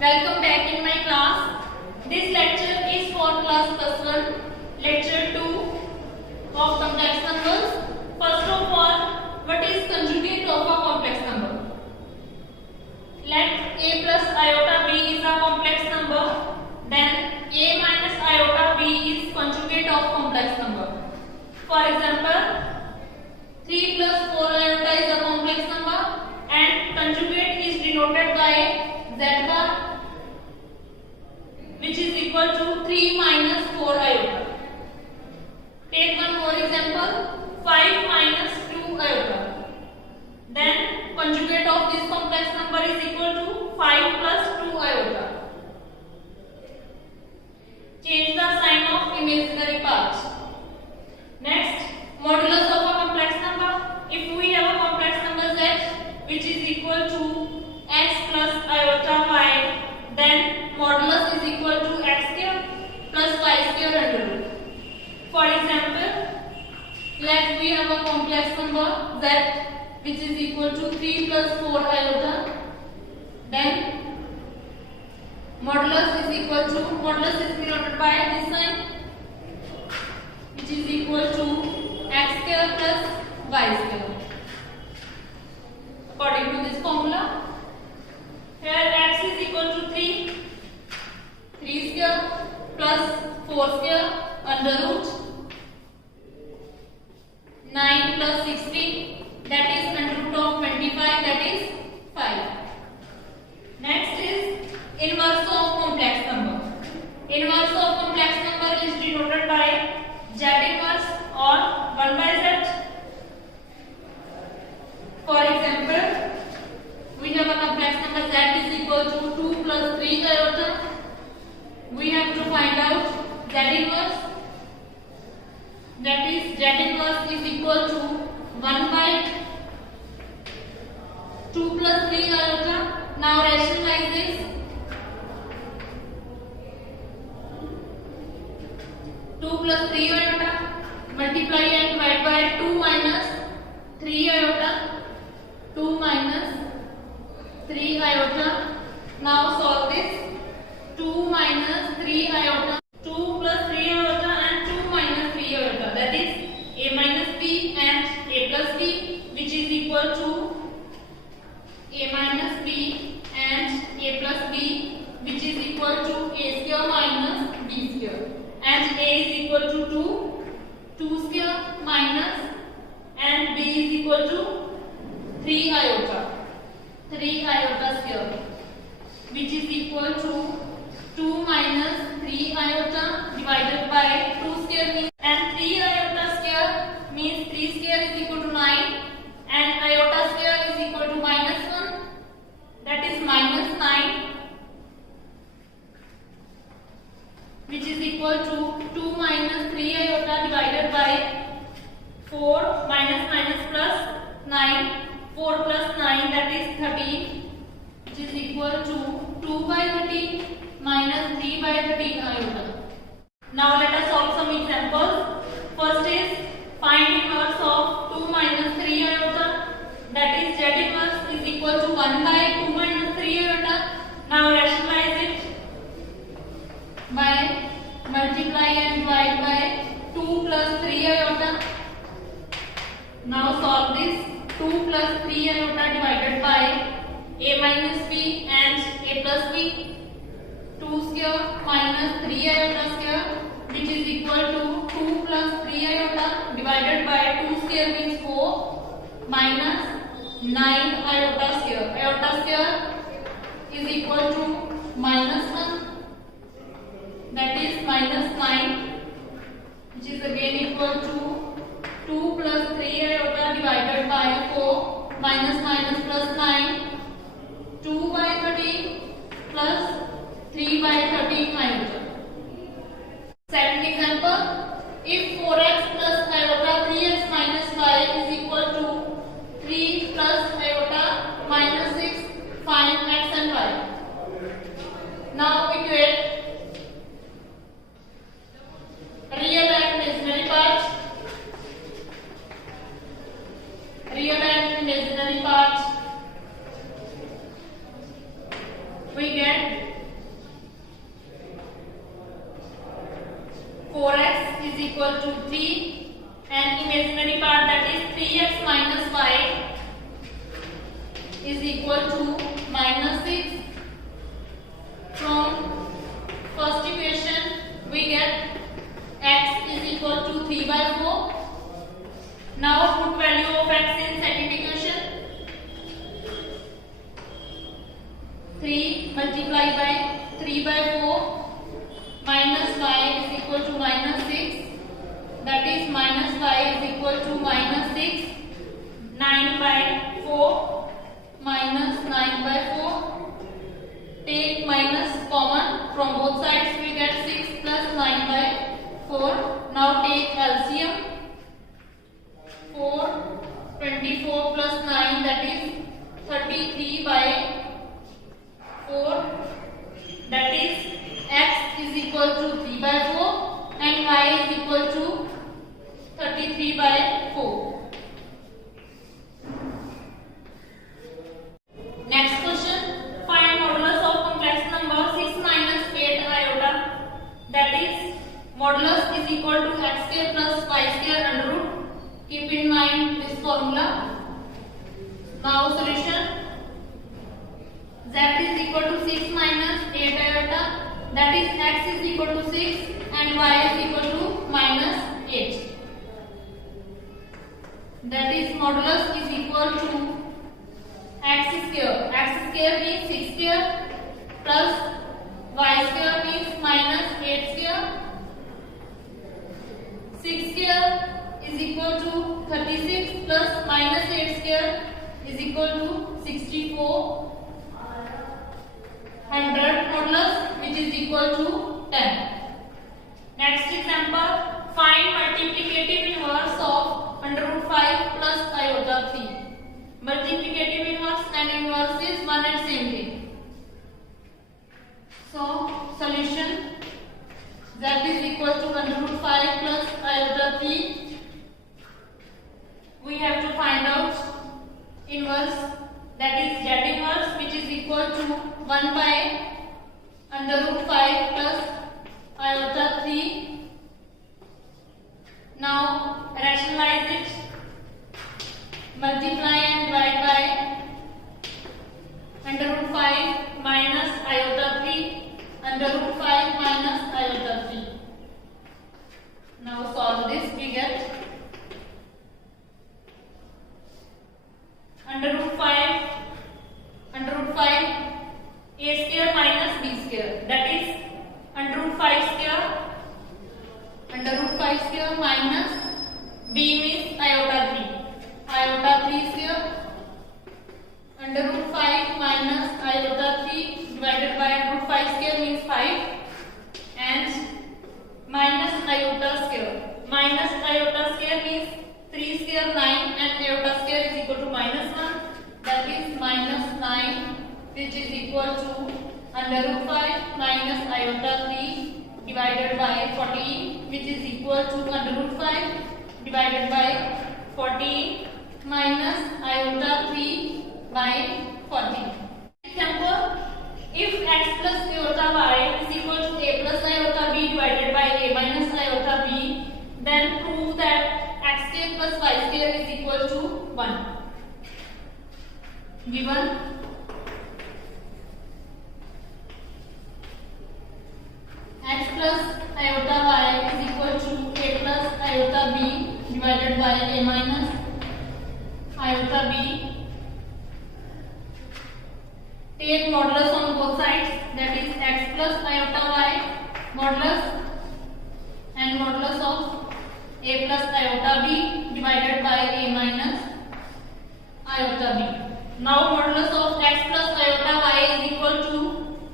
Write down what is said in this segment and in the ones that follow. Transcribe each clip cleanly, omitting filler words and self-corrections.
Welcome back in my class. This lecture is for class plus 1, lecture 2 of complex numbers. First of all, what is conjugate of a complex number? Let a plus iota b is a complex number, then a minus iota b is conjugate of complex number. For example, 3 plus 4 iota is a complex number and conjugate is denoted by z bar, which is equal to 3 minus 4 iota. Take one more example, 5 minus 2 iota. Then conjugate of this complex number is equal to 5 plus 2 iota. Change the sign of imaginary part. Next, modulus of a complex number. If we have a complex number z which is equal to x plus iota y, then modulus is equal to x square plus y square under root. For example, let we have a complex number z which is equal to 3 plus 4 iota, then modulus is equal to, modulus is denoted by this sign, which is equal to x square plus y square. According to this formula, here x is equal to 3 square plus 4 square under root 9 plus 16, that is under root of 25, that is 5. Next is inverse of complex number. Inverse of complex number is denoted by z inverse or 1 by z. For example, we have a complex number z is equal to 2 plus 3 iota. We have to find out z inverse. That is z inverse is equal to 1 by 2 plus 3 iota. Now rationalize this. 2 plus 3 iota, multiply and divide by 2 minus 3 iota. 2 minus 3 iota. Now solve this. 2 minus 3 iota. 2 plus 3 iota and 2 minus 3 iota. That is a minus b and a plus b, which is equal to a minus b and a plus b, which is equal to a square minus b square. And a is equal to 2 square minus, and b is equal to 3 iota square, which is equal to 2 minus 3 iota divided by 2 square means, and 3 iota square means 3 square is equal to 9 and iota square is equal to minus 1, that is minus 9, which is equal to 2 minus 3 iota divided by 4 minus minus plus 9, 4 plus 9, that is 13, which is equal to 2 by 13 minus 3 by 13 iota. Now let us solve some examples. First is find inverse of 2 minus 3 iota, that is z inverse is equal to 1 by 2 minus 3 iota. Now rationalize it by multiply and divide by 2 plus 3 iota. Now solve this. 2 plus 3 iota divided by a minus b and a plus b. 2 square minus 3 iota square, which is equal to 2 plus 3 iota divided by 2 square means 4 minus 9 iota square. Iota square is equal to minus 1, that is minus 9, which is again equal to 2 plus 3 iota divided by 4 minus minus plus 9, 2 by 13 plus 3 by 13 iota. Second example, if 4x plus iota 3x minus y is equal to 3 plus iota minus 6, find x and y. Now equate real and imaginary part. Real and imaginary part. We get equal to 3 and imaginary part that is 3x minus 5 is equal to minus 6. From first equation we get x is equal to 3 by 4. Now put value of x in second equation. 3 multiplied by 3 by 4 minus 5 is equal to minus 6. That is minus 5 is equal to minus 6. 9 by 4 minus 9 by 4. Take minus common from both sides, we get 6 plus 9 by 4. Now take LCM. 4, 24 plus 9, that is 33 by 4. That is x is equal to 3 by 4 and y is equal to 33 by 4. Next question, find modulus of complex number 6 minus 8 iota. That is modulus is equal to x square plus y square under root. Keep in mind this formula. Now solution, z is equal to 6 minus 8 iota. That is x is equal to 6 and y is equal to minus 8. That is modulus is equal to x square. X square means 6 square plus y square means minus 8 square. 6 square is equal to 36 plus minus 8 square is equal to 64. 100 modulus which is equal to 10. Next example, find multiplicative inverse of under root 5 plus iota 3. Multiplicative inverse and inverse is one and same thing. So solution, z is equal to under root 5 plus iota 3. We have to find out inverse, that is z inverse, which is equal to 1 by under root 5 plus iota 3. Now rationalize it. Multiply and divide by under root 5 minus iota 3. Under root 5 minus iota 3. Now solve this, we get under root 5 a square minus b square, that is under root 5 square minus b means iota 3 square, under root 5 minus iota 3 divided by under root 5 square means 5 and minus iota square means 3 square 9 and iota square is equal to minus 1, that is minus 9, which is equal to under root 5 minus iota 3 divided by 14, which is equal to under root 5 divided by 14 minus iota 3 by 14. Example, if x plus iota y is equal to a plus iota b divided by a minus iota b, then prove that x square plus y square is equal to 1. Given x plus iota y is equal to a plus iota b divided by a minus iota b. Take modulus on both sides, that is x plus iota y modulus and modulus of a plus iota b divided by a minus iota b. Now modulus of x plus iota y is equal to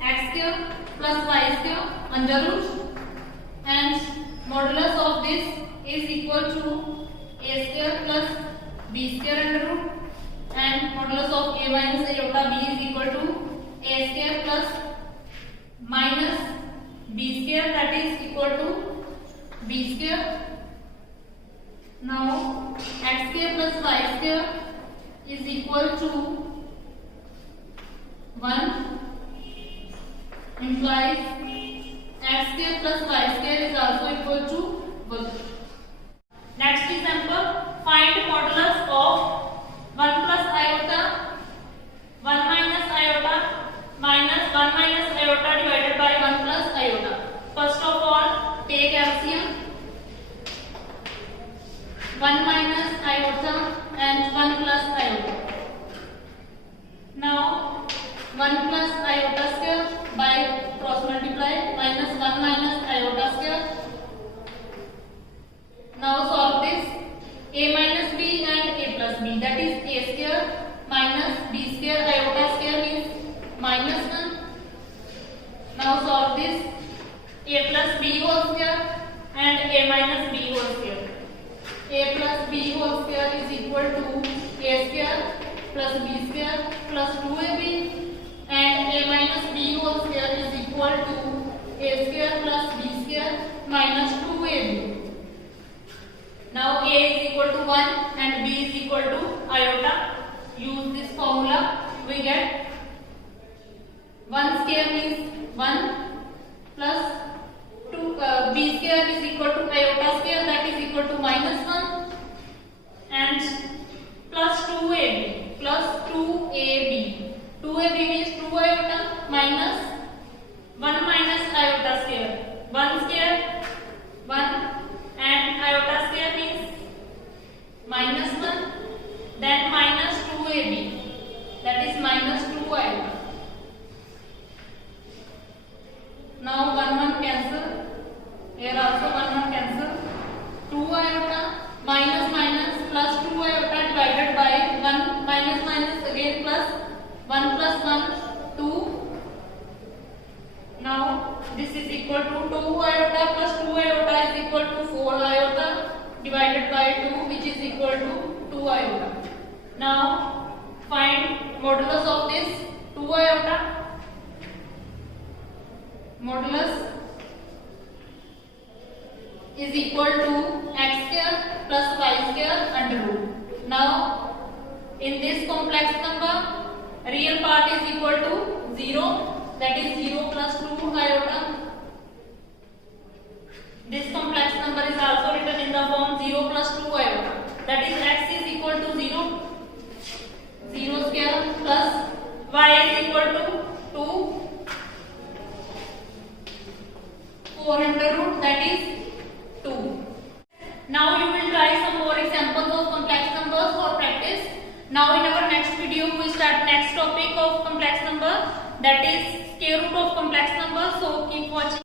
x square plus y square under root, and modulus of this is equal to a square plus b square under root, and modulus of a minus iota b is equal to a square plus minus b square, that is equal to b square. Now x square plus y square is equal to 1, implies x square plus y square is also equal to 1. Next example, find modulus of 1 plus iota 1 minus iota minus 1 minus iota divided by 1 plus iota. First of all, take LCM. 1 minus iota and 1 plus iota. Now 1 plus iota square by cross multiply minus 1 minus iota square. Now solve this. A minus b and a plus b, that is a square minus b square iota square means minus 1. Now solve this. A plus b whole square and a minus b whole square. A plus b whole square is equal to a square plus b square plus 2ab, and a minus b whole square is equal to a square plus b square minus 2ab. Now a is equal to 1 and b is equal to iota. Use this formula. We get 1 square means 1 plus 2 b square is equal to iota square, that is equal to minus 1, and plus 2ab plus 2ab. 2ab means 2 iota minus 1 minus iota square. 1 square 1 and iota square means minus 1, then minus 2ab, that is minus 2 iota. Now 1 cancel, here also 1 cancel. 2 iota minus minus plus 2 iota divided by 1 minus minus again plus 1 plus 1 2. Now this is equal to 2 iota plus 2 iota is equal to 4 iota divided by 2, which is equal to 2 iota. Now find modulus of this 2 iota. Modulus is equal to x square plus y square under root. Now in this complex number, real part is equal to 0, that is 0 plus 2 iota. This complex number is also written in the form 0 plus 2 iota, that is x is equal to 0, 0 square plus y is equal to 2, 4 under root, that is 2. Now you will try some more examples of complex numbers for practice. Now in our next video we start next topic of complex number, that is square root of complex number. So keep watching.